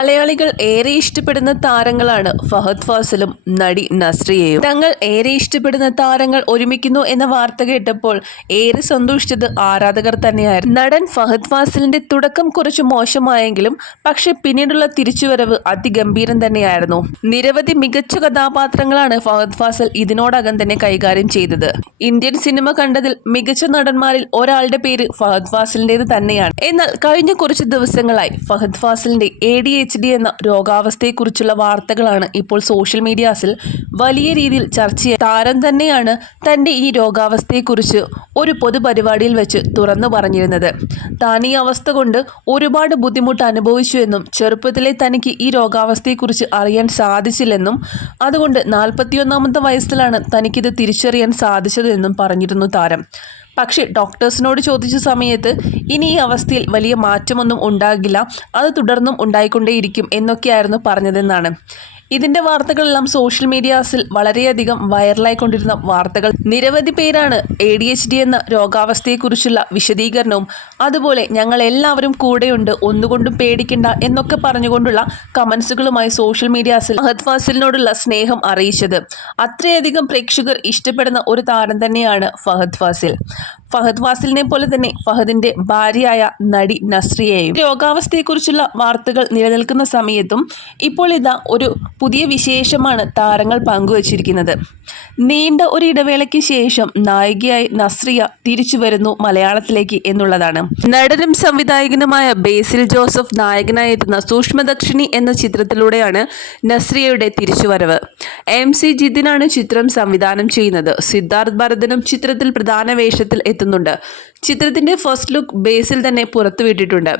മലയാളികൾ ഏറെ ഇഷ്ടപ്പെടുന്ന താരങ്ങളാണ് ഫഹദ് ഫാസിലും നടി നസ്രിയയും. തങ്ങൾ ഏറെ ഇഷ്ടപ്പെടുന്ന താരങ്ങൾ ഒരുമിക്കുന്നു എന്ന വാർത്ത കേട്ടപ്പോൾ ഏറെ സന്തോഷിച്ചത് ആരാധകർ തന്നെയായിരുന്നു. നടൻ ഫഹദ് ഫാസിലിന്റെ തുടക്കം കുറച്ച് മോശമായെങ്കിലും പക്ഷെ പിന്നീടുള്ള തിരിച്ചുവരവ് അതിഗംഭീരം തന്നെയായിരുന്നു. നിരവധി മികച്ച കഥാപാത്രങ്ങളാണ് ഫഹദ് ഫാസിൽ ഇതിനോടകം തന്നെ കൈകാര്യം ചെയ്തത്. ഇന്ത്യൻ സിനിമ കണ്ടതിൽ മികച്ച നടന്മാരിൽ ഒരാളുടെ പേര് ഫഹദ് ഫാസിലിന്റേത് തന്നെയാണ്. എന്നാൽ കഴിഞ്ഞ കുറച്ച് ദിവസങ്ങളായി ഫഹദ് ഫാസിലിന്റെ എ ഡി എച്ച് ഡി എന്ന രോഗാവസ്ഥയെക്കുറിച്ചുള്ള വാർത്തകളാണ് ഇപ്പോൾ സോഷ്യൽ മീഡിയാസിൽ വലിയ രീതിയിൽ ചർച്ച താരം തന്നെയാണ് തന്റെ ഈ രോഗാവസ്ഥയെക്കുറിച്ച് ഒരു പൊതുപരിപാടിയിൽ വെച്ച് തുറന്നു പറഞ്ഞിരുന്നത്. താൻ ഈ അവസ്ഥ കൊണ്ട് ഒരുപാട് ബുദ്ധിമുട്ട് അനുഭവിച്ചു എന്നും ചെറുപ്പത്തിലെ തനിക്ക് ഈ രോഗാവസ്ഥയെക്കുറിച്ച് അറിയാൻ സാധിച്ചില്ലെന്നും അതുകൊണ്ട് നാൽപ്പത്തിയൊന്നാമത്തെ വയസ്സിലാണ് തനിക്കിത് തിരിച്ചറിയാൻ സാധിച്ചതെന്നും പറഞ്ഞിരുന്നു താരം. പക്ഷേ ഡോക്ടേഴ്സിനോട് ചോദിച്ച സമയത്ത് ഇനി ഈ അവസ്ഥയിൽ വലിയ മാറ്റമൊന്നും ഉണ്ടാകില്ല അത് തുടർന്നും ഉണ്ടായിക്കൊണ്ടേയിരിക്കും എന്നൊക്കെയായിരുന്നു പറഞ്ഞതെന്നാണ്. ഇതിന്റെ വാർത്തകളെല്ലാം സോഷ്യൽ മീഡിയാസിൽ വളരെയധികം വൈറലായിക്കൊണ്ടിരുന്ന വാർത്തകൾ. നിരവധി പേരാണ് എ ഡി എച്ച് ഡി എന്ന രോഗാവസ്ഥയെക്കുറിച്ചുള്ള വിശദീകരണവും അതുപോലെ ഞങ്ങൾ എല്ലാവരും കൂടെയുണ്ട് ഒന്നുകൊണ്ടും പേടിക്കണ്ട എന്നൊക്കെ പറഞ്ഞുകൊണ്ടുള്ള കമൻസുകളുമായി സോഷ്യൽ മീഡിയാസിൽ ഫഹദ് ഫാസിലിനോടുള്ള സ്നേഹം അറിയിച്ചത്. അത്രയധികം പ്രേക്ഷകർ ഇഷ്ടപ്പെടുന്ന ഒരു താരം തന്നെയാണ് ഫഹദ് ഫാസിൽ. ഫഹദ് വാസിലിനെ പോലെ തന്നെ ഫഹദിന്റെ ഭാര്യയായ നടി നസ്രിയയും രോഗാവസ്ഥയെക്കുറിച്ചുള്ള വാർത്തകൾ നിലനിൽക്കുന്ന സമയത്തും ഇപ്പോൾ ഇതാ ഒരു പുതിയ വിശേഷമാണ് താരങ്ങൾ പങ്കുവച്ചിരിക്കുന്നത്. നീണ്ട ഒരു ഇടവേളയ്ക്ക് ശേഷം നായികയായി നസ്രിയ തിരിച്ചു വരുന്നു മലയാളത്തിലേക്ക് എന്നുള്ളതാണ്. നടനും സംവിധായകനുമായ ബേസിൽ ജോസഫ് നായകനായി എത്തുന്ന സൂക്ഷ്മദക്ഷിണി എന്ന ചിത്രത്തിലൂടെയാണ് നസ്രിയയുടെ തിരിച്ചുവരവ്. എം സി ജിതിനാണ് ചിത്രം സംവിധാനം ചെയ്യുന്നത്. സിദ്ധാർത്ഥ് ഭരതനും ചിത്രത്തിൽ പ്രധാന വേഷത്തിൽ എത്തുന്നുണ്ട്. ചിത്രത്തിന്റെ ഫസ്റ്റ് ലുക്ക് ബേസിൽ തന്നെ പുറത്തുവിട്ടിട്ടുണ്ട്.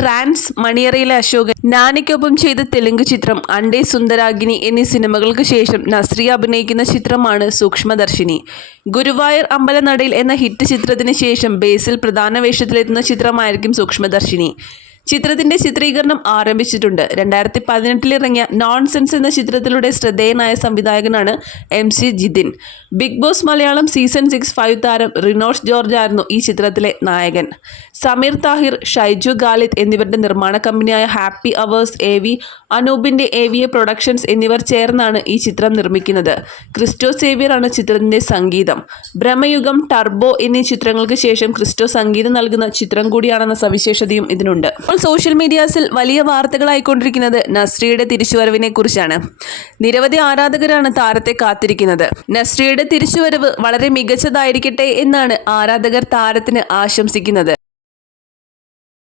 ട്രാൻസ് മണിയറയിലെ അശോകൻ നാനിക്കൊപ്പം ചെയ്ത തെലുങ്ക് ചിത്രം അണ്ടേ സുന്ദരാഗിനി എന്നീ സിനിമകൾക്ക് ശേഷം നസ്രിയ അഭിനയിക്കുന്ന ചിത്രമാണ് സൂക്ഷ്മദർശിനി. ഗുരുവായൂർ അമ്പലനടയിൽ എന്ന ഹിറ്റ് ചിത്രത്തിന് ശേഷം ബേസിൽ പ്രധാന വേഷത്തിലെത്തുന്ന ചിത്രമായിരിക്കും സൂക്ഷ്മദർശിനി. ചിത്രത്തിന്റെ ചിത്രീകരണം ആരംഭിച്ചിട്ടുണ്ട്. രണ്ടായിരത്തി പതിനെട്ടിൽ ഇറങ്ങിയ നോൺസെൻസ് എന്ന ചിത്രത്തിലൂടെ ശ്രദ്ധേയനായ സംവിധായകനാണ് M C Jithin. Big boss Malayalam season six five താരം റിനോഷ് ജോർജ് ആയിരുന്നു ഈ ചിത്രത്തിലെ നായകൻ. സമീർ താഹിർ ഷൈജു ഗാലിദ് എന്നിവരുടെ നിർമ്മാണ കമ്പനിയായ ഹാപ്പി അവേഴ്സ് എ വി അനൂപിന്റെ എ വി എ പ്രൊഡക്ഷൻസ് എന്നിവർ ചേർന്നാണ് ഈ ചിത്രം നിർമ്മിക്കുന്നത്. ക്രിസ്റ്റോ സേവിയർ ആണ് ചിത്രത്തിന്റെ സംഗീതം. ബ്രഹ്മയുഗം ടർബോ എന്നീ ചിത്രങ്ങൾക്ക് ശേഷം ക്രിസ്റ്റോ സംഗീതം നൽകുന്ന ചിത്രം കൂടിയാണെന്ന സവിശേഷതയും ഇതിനുണ്ട്. ഇപ്പോൾ സോഷ്യൽ മീഡിയാസിൽ വലിയ വാർത്തകളായിക്കൊണ്ടിരിക്കുന്നത് നസ്രിയുടെ തിരിച്ചുവരവിനെ കുറിച്ചാണ് നിരവധി ആരാധകരാണ് താരത്തെ കാത്തിരിക്കുന്നത്. നസ്രിയുടെ തിരിച്ചുവരവ് വളരെ മികച്ചതായിരിക്കട്ടെ എന്നാണ് ആരാധകർ താരത്തിന് ആശംസിക്കുന്നത്.